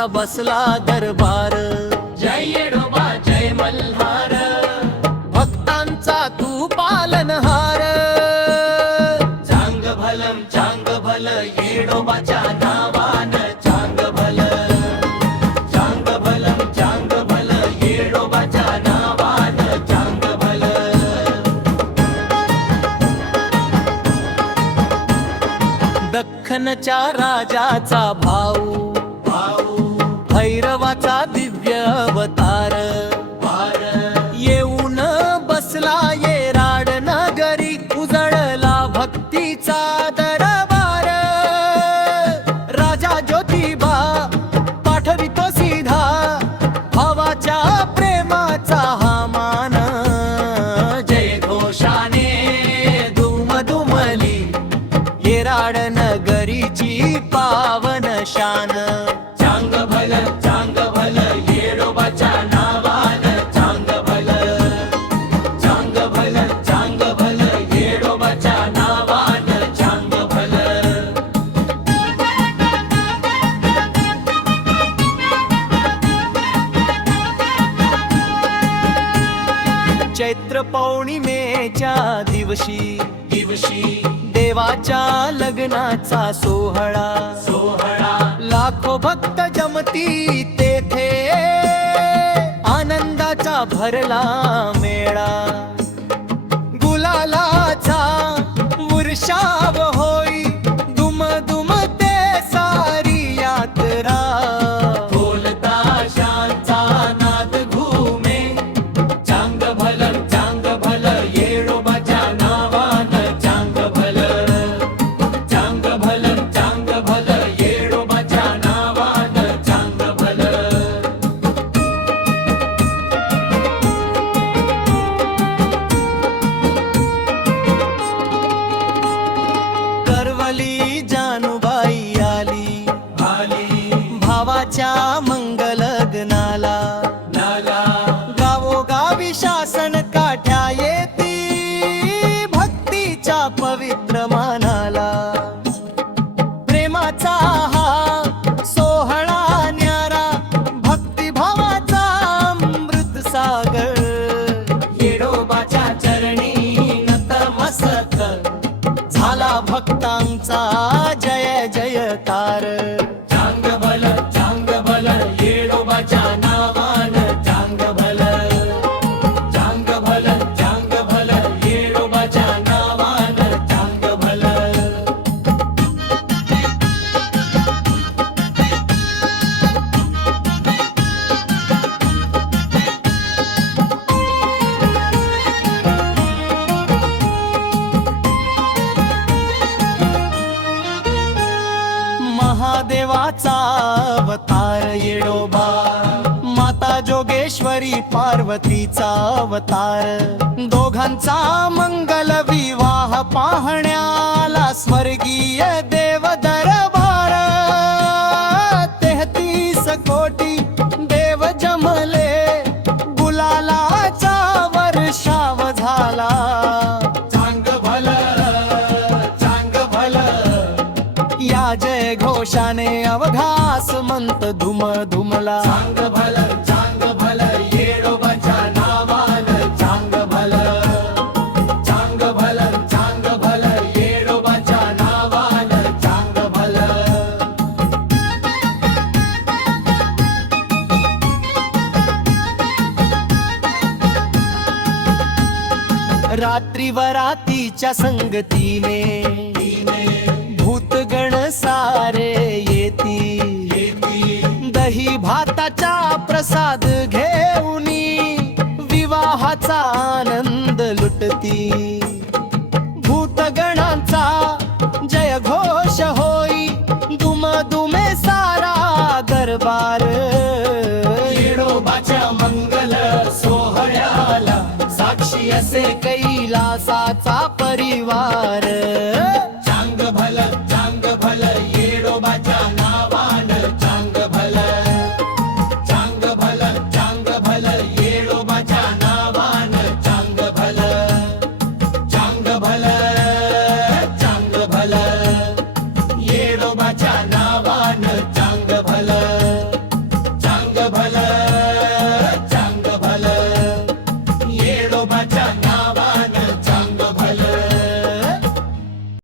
असा बसला दरबार। जय येडोबा जय मल्हार, भक्तांचा तू पालनहार। चांग भल येडोबाच्या नावान, चांग भल येडोबाच्या नावान, चांग भल। दख्खनच्या राजाचा भाऊ भैरवाचा दिव्य अवतार। येऊन बसला येराड नगरी, उजळला भक्तीचा दरबार। राजा ज्योतिबा पाठवितो सीधा, भावाच्या प्रेमाचा हा मान। जय घोषाने दुमदुमली येराड नगरीची पावन शान। चांग भल येडोबाच्या नावान, चांग भल येडोबाच्या नावान, चांग भल। चैत्र पौर्णिमेच्या दिवशी देवाच्या लग्नाचा सोहळा। लाखो भक्त जमती तेथे, आनंदाचा भरला मेळा। गुलालाचा वर्षाव होई, दुमदुमते सारी यात्रा। ढोल ताशांचा नाद घुमे, चांग भल येडोबाच्या नावान, चांग भल येडोबाच्या नावान, चांग भल। करवली जानुबाई आली, भावाच्या मंगलग्नाला। गावोगावी शासन काठ्या येती, भक्तीच्या पवित्र मानाला। प्रेमाचा हा सोहळा न्यारा, भक्तिभावाचा अमृत सागर। येडोबाच्या चरणी नतमस्तक, झाला भक्तांचा जय जयकार। चांग भल येडोबाच्या नावान, चांग भल येडोबाच्या नावान, चांग भल। महादेवाचा अवतार येडोबा, माता जोगेश्वरी पार्वतीचा अवतार। दोघांचा मंगल विवाह पाहण्याला स्वर्गीय देव दरबार। 33 कोटी देव जमले, गुलालाचा वर्षाव झाला। चांग भल या जय घोषाने अवघास मंत धुमला। चांग भल येडोबाच्या नावान, चांग भल येडोबाच्या नावान, चांग भल। रात्री वरातीच्या संगतीने, भूतगण सारे येती। दही भाताचा प्रसाद घेऊनी, विवाहाचा आनंद लुटती। भूतगणांचा जय घोष होई, दुमदुमे सारा दरबार। येडोबाच्या मंगल सोहळ्याला, साक्षी असे कैलासाचा परिवार।